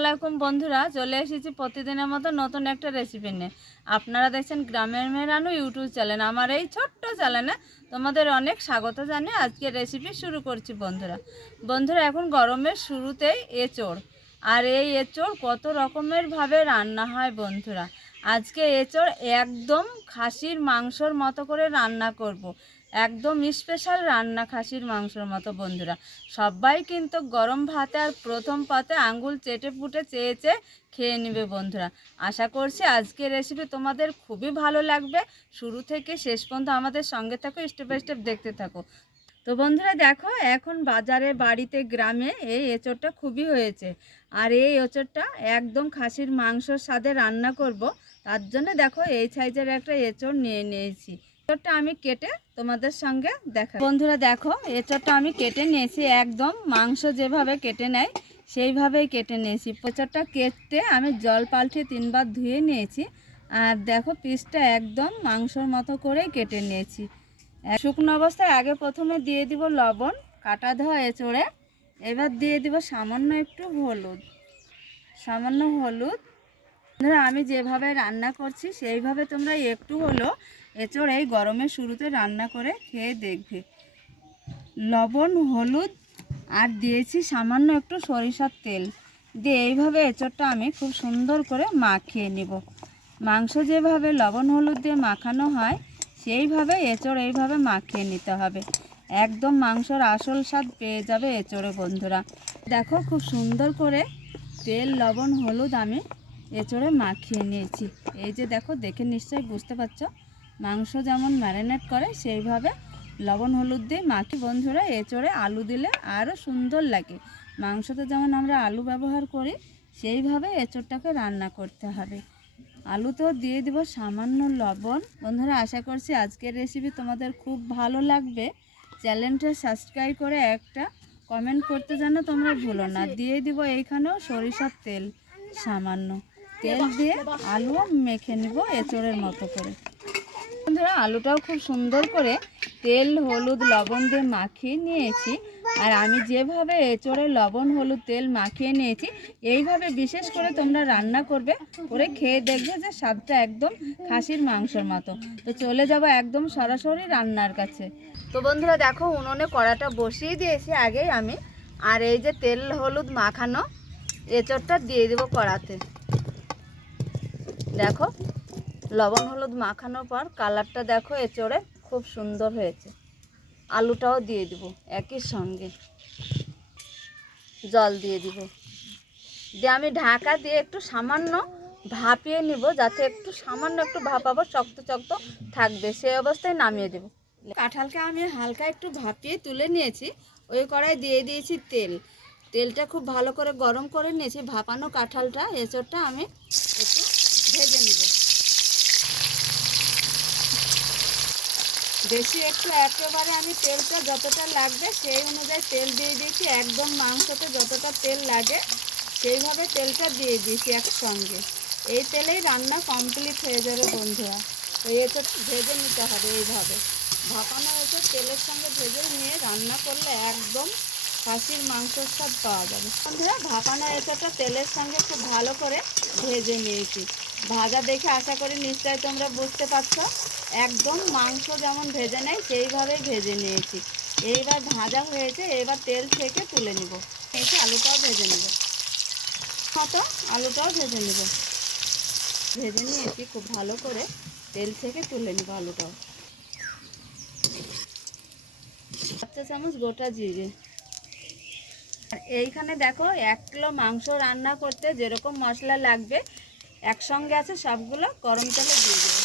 আলাইকুম বন্ধুরা, চলে এসেছি প্রতিদিনের মতো নতুন একটা রেসিপি নিয়ে। আপনারা দেখছেন গ্রামের মেয়ে রানু ইউটিউব চ্যানেল। আমার এই ছোট্ট চ্যানেলে তোমাদের অনেক স্বাগত জানিয়ে আজকে রেসিপি শুরু করছি বন্ধুরা এখন গরমের শুরুতেই এঁচোড়, আর এই এঁচোড় কত রকমের ভাবে রান্না হয় বন্ধুরা। আজকে এঁচোড় একদম খাসির মাংসর মতো করে রান্না করব। একদম স্পেশাল রান্না খাসির মাংসর মতো বন্ধুরা। সবাই কিন্তু গরম ভাতে আর প্রথম পাতে আঙ্গুল চেটে পুটে চেয়ে খেয়ে নেবে বন্ধুরা। আশা করছি আজকের রেসিপি তোমাদের খুবই ভালো লাগবে। শুরু থেকে শেষ পর্যন্ত আমাদের সঙ্গে থাকো, স্টেপ বাই স্টেপ দেখতে থাকো। তো বন্ধুরা দেখো, এখন বাজারে বাড়িতে গ্রামে এই এঁচোড়টা খুবই হয়েছে। আর এই এঁচোড়টা একদম খাসির মাংসর স্বাদে রান্না করব। তার জন্য দেখো এই সাইজের একটা এঁচোড় নিয়ে নিয়েছি। এঁচোড়টা আমি কেটে তোমাদের সঙ্গে দেখা। বন্ধুরা দেখো, এঁচোড়টা আমি কেটে নিয়েছি, একদম মাংস যেভাবে কেটে নেয় সেইভাবেই কেটে নিয়েছি। এঁচোড়টা কেটে আমি জল পাল্টে 3বার ধুয়ে নিয়েছি। আর দেখো পিসটা একদম মাংসর মতো করেই কেটে নিয়েছি। শুকনো অবস্থায় আগে প্রথমে দিয়ে দিব লবণ, কাটা ধোয়া এঁচোড়ে। এবার দিয়ে দিব সামান্য একটু হলুদ। ধরো আমি যেভাবে রান্না করছি সেইভাবে তোমরা একটু হলো এঁচোড় এই গরমের শুরুতে রান্না করে খেয়ে দেখবে। লবণ, হলুদ আর দিয়েছি সামান্য একটু সরিষার তেল দিয়ে এইভাবে এঁচোড়টা আমি খুব সুন্দর করে মাখিয়ে নেব। মাংস যেভাবে লবণ হলুদ দিয়ে মাখানো হয় সেইভাবে এঁচোড় এইভাবে মাখিয়ে নিতে হবে। একদম মাংসর আসল স্বাদ পেয়ে যাবে এঁচোড়ে বন্ধুরা। দেখো খুব সুন্দর করে তেল, লবণ, হলুদ আমি এঁচোড়ে মাখিয়ে নিয়েছি। এই যে দেখো, দেখে নিশ্চয়ই বুঝতে পারছো মাংস যেমন ম্যারিনেট করে সেইভাবে লবণ হলুদ দিয়ে মাখি বন্ধুরা। এঁচোড়ে আলু দিলে আরও সুন্দর লাগে। মাংসতে যেমন আমরা আলু ব্যবহার করি সেইভাবে এঁচোড়টাকে রান্না করতে হবে। আলুতেও দিয়ে দিব সামান্য লবণ। বন্ধুরা আশা করছি আজকের রেসিপি তোমাদের খুব ভালো লাগবে। চ্যানেলটা সাবস্ক্রাইব করে একটা কমেন্ট করতে যেন তোমরা ভুলো না। দিয়ে দিব এইখানেও সরিষার তেল, সামান্য তেল দিয়ে আলুও মেখে নিব এঁচোড়ের মতো করে। বন্ধুরা আলুটাও খুব সুন্দর করে তেল, হলুদ, লবণ দিয়ে মাখিয়ে নিয়েছি। আর আমি যেভাবে এঁচোড়ে লবণ, হলুদ, তেল মাখিয়ে নিয়েছি এইভাবে বিশেষ করে তোমরা রান্না করবে, করে খেয়ে দেখবে যে স্বাদটা একদম খাসির মাংসের মতো। তো চলে যাব একদম সরাসরি রান্নার কাছে। তো বন্ধুরা দেখো, উনুনে কড়াটা বসিয়ে দিয়েছি আগেই আমি। আর এই যে তেল হলুদ মাখানো এঁচোড়টা দিয়ে দেবো কড়াতে। দেখো লবণ হলুদ মাখানোর পর কালারটা দেখো এঁচোড়ে খুব সুন্দর হয়েছে। আলুটাও দিয়ে দিব একই সঙ্গে, জল দিয়ে দিব, দিয়ে আমি ঢাকা দিয়ে একটু সামান্য ভাপিয়ে নিব, যাতে একটু সামান্য একটু ভাপাবো, শক্ত শক্ত থাকবে সেই অবস্থায় নামিয়ে দেব। কাঁঠালকে আমি হালকা একটু ভাপিয়ে তুলে নিয়েছি। ওই কড়াই দিয়ে দিয়েছি তেল। তেলটা খুব ভালো করে গরম করে নিয়েছি। ভাপানো কাঁঠালটা এঁচোড়টা আমি একটু ভেজে নিব। বেশি একটু একেবারে আমি তেলটা যতটা লাগবে সেই অনুযায়ী তেল দিয়ে দিয়েছি। একদম মাংসতে যতটা তেল লাগে সেইভাবে তেলটা দিয়ে দিয়েছি একসঙ্গে। এই তেলেই রান্না কমপ্লিট হয়ে যাবে বন্ধুরা। তো এটা ভেজে নিতে হবে এইভাবে। ভাপানো হয়েছে তেলের সঙ্গে ভেজে নিয়ে রান্না করলে একদম খাসির মাংসের স্বাদ পাওয়া যাবে বন্ধুরা। ভাপানো এঁচোড়টা তেলের সঙ্গে খুব ভালো করে ভেজে নিয়েছি। ভাজা দেখে আশা করি নিশ্চয়ই তোমরা বুঝতে পারছো। একদম মাংস যেমন ভেজে নেয় সেইভাবেই ভেজে নিয়েছি। এইবার ভাজা হয়েছে, এবার তেল থেকে তুলে নিব। এসে আলুটাও ভেজে নেব, মতো আলুটাও ভেজে নেব। ভেজে নিয়েছি খুব ভালো করে, তেল থেকে তুলে নেব আলুটাও। 1 চামচ গোটা জিরে। আর এইখানে দেখো 1 কিলো মাংস রান্না করতে যেরকম মশলা লাগবে একসঙ্গে আছে, সবগুলো গরম তেলে দিয়ে দেবো।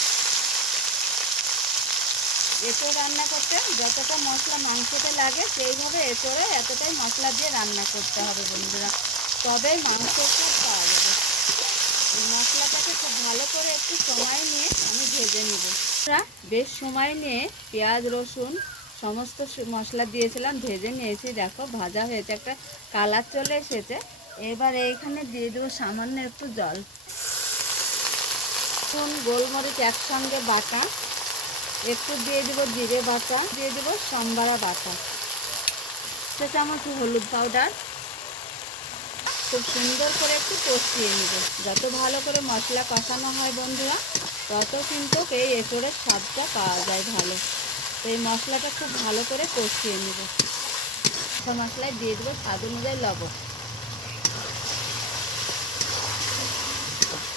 এঁচোড় রান্না করতে যতটা মশলা মাংসতে লাগে সেইভাবে এঁচোড়ে এতটাই মশলা দিয়ে রান্না করতে হবে বন্ধুরা, তবেই মাংসের স্বাদ পাওয়া যাবে। এই মশলাটাকে খুব ভালো করে একটু সময় নিয়ে আমি ভেজে নেব। বেশ সময় নিয়ে পেঁয়াজ রসুন সমস্ত মশলা দিয়েছিলাম, ভেজে নিয়েছি। দেখো ভাজা হয়েছে, একটা কালার চলে এসেছে। এবার এইখানে দিয়ে দেবো সামান্য একটু জল। গোলমরিচ একসঙ্গে বাটা, একটু দিয়ে দিব জিরে বাটা, দিয়ে দিব সম্বারা বাটা, 1 চামচ হলুদ পাউডার, খুব সুন্দর করে একটু কষিয়ে নেব। যত ভালো করে মশলা কষানো হয় বন্ধুরা, তত কিন্তু এই এঁচোড়ের স্বাদটা পাওয়া যায় ভালো। তো এই মশলাটা খুব ভালো করে কষিয়ে নেব। মশলায় দিয়ে দেবো স্বাদ অনুযায়ী লবণ।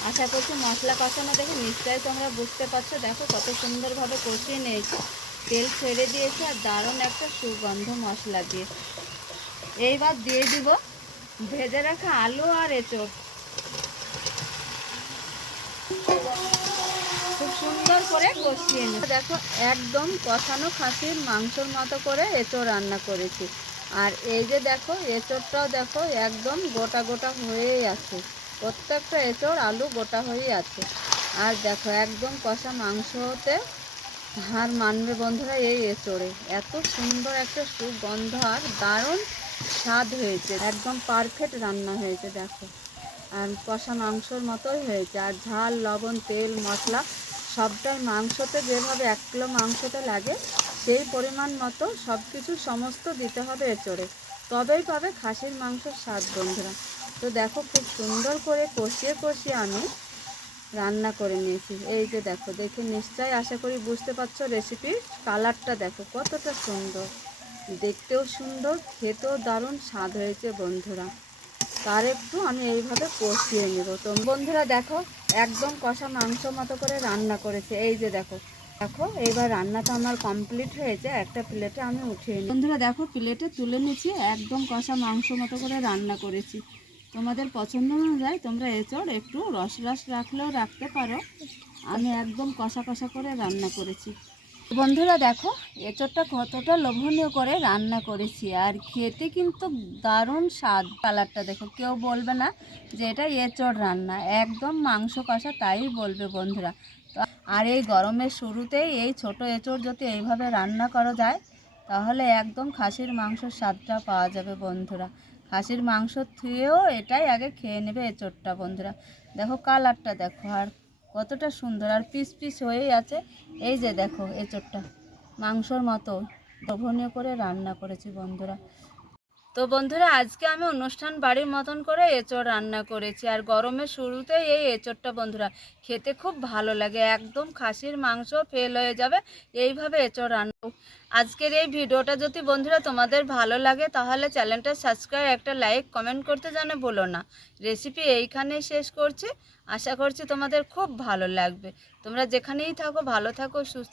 আশা করছি মশলা কষানো দেখে নিশ্চয়ই তোমরা বুঝতে পারছো। দেখো কত সুন্দরভাবে কষিয়ে নিয়েছি, তেল ছেড়ে দিয়েছে আর দারুণ একটা সুগন্ধ মশলা দিয়ে। এইবার দিয়ে দিব ভেজে রাখা আলু আর এঁচোড়। খুব সুন্দর করে কষিয়ে নেব। দেখো একদম কষানো খাসির মাংসর মতো করে এঁচোড় রান্না করেছি। আর এই যে দেখো এঁচোড়টাও দেখো একদম গোটা গোটা হয়েই আছে, প্রত্যেকটা এঁচোড় আলু গোটা হয়েই আছে। আর দেখো একদম কষা মাংসতে হার মানবে বন্ধুরা এই এঁচোড়ে। এত সুন্দর একটা সুগন্ধ আর দারুণ স্বাদ হয়েছে, একদম পারফেক্ট রান্না হয়েছে দেখো। আর কষা মাংসর মতোই হয়েছে। আর ঝাল, লবণ, তেল, মশলা সবটাই মাংসতে যেভাবে 1 কিলো মাংসতে লাগে সেই পরিমাণ মতো সব কিছু সমস্ত দিতে হবে এঁচোড়ে, তবেই পাবে খাসির মাংসের স্বাদ বন্ধুরা। তো দেখো খুব সুন্দর করে কষিয়ে কষিয়ে আমি রান্না করে নিয়েছি। এই যে দেখো, দেখে নিশ্চয়ই আশা করি বুঝতে পারছো রেসিপির কালারটা দেখো কতটা সুন্দর, দেখতেও সুন্দর, খেতেও দারুণ স্বাদ হয়েছে বন্ধুরা। তার একটু আমি এইভাবে কষিয়ে নেব। তো বন্ধুরা দেখো একদম কষা মাংস মতো করে রান্না করেছে। এই যে দেখো, দেখো এইবার রান্নাটা আমার কমপ্লিট হয়েছে। একটা প্লেটে আমি উঠিয়ে নিই বন্ধুরা। দেখো প্লেটে তুলে নিচ্ছি, একদম কষা মাংস মতো করে রান্না করেছি। তোমাদের পছন্দ অনুযায়ী তোমরা এঁচোড় একটু রস রস রাখলেও রাখতে পারো। আমি একদম কষা কষা করে রান্না করেছি বন্ধুরা। দেখো এঁচোড়টা কতটা লোভনীয় করে রান্না করেছি, আর খেতে কিন্তু দারুণ স্বাদ। কালারটা দেখো, কেউ বলবে না যে এটা এঁচোড় রান্না, একদম মাংস কষা তাই বলবে বন্ধুরা। তো আর এই গরমের শুরুতেই এই ছোট এঁচোড় যদি এইভাবে রান্না করা যায়, তাহলে একদম খাসির মাংসর স্বাদটা পাওয়া যাবে বন্ধুরা। খাসির মাংস থুয়েও এটাই আগে খেয়ে নেবে এঁচোড়টা বন্ধুরা। দেখো কালারটা দেখো আর কতটা সুন্দর, আর পিস পিস হয়েই আছে। এই যে দেখো এঁচোড়টা মাংসর মতো লোভনীয় করে রান্না করেছি বন্ধুরা। তো বন্ধুরা আজকে আমি অনুষ্ঠান বাড়ির মতন করে এঁচোড় রান্না করেছি। আর গরমের শুরুতেই এই এঁচোড়টা বন্ধুরা খেতে খুব ভালো লাগে, একদম খাসির মাংস ফেল হয়ে যাবে এইভাবে এঁচোড় রান্না। আজকের এই ভিডিওটা যদি বন্ধুরা তোমাদের ভালো লাগে, তাহলে চ্যানেলটা সাবস্ক্রাইব, একটা লাইক, কমেন্ট করতে যেন ভুলো না। রেসিপি এইখানেই শেষ করছি। আশা করছি তোমাদের খুব ভালো লাগবে। তোমরা যেখানেই থাকো ভালো থাকো, সুস্থ।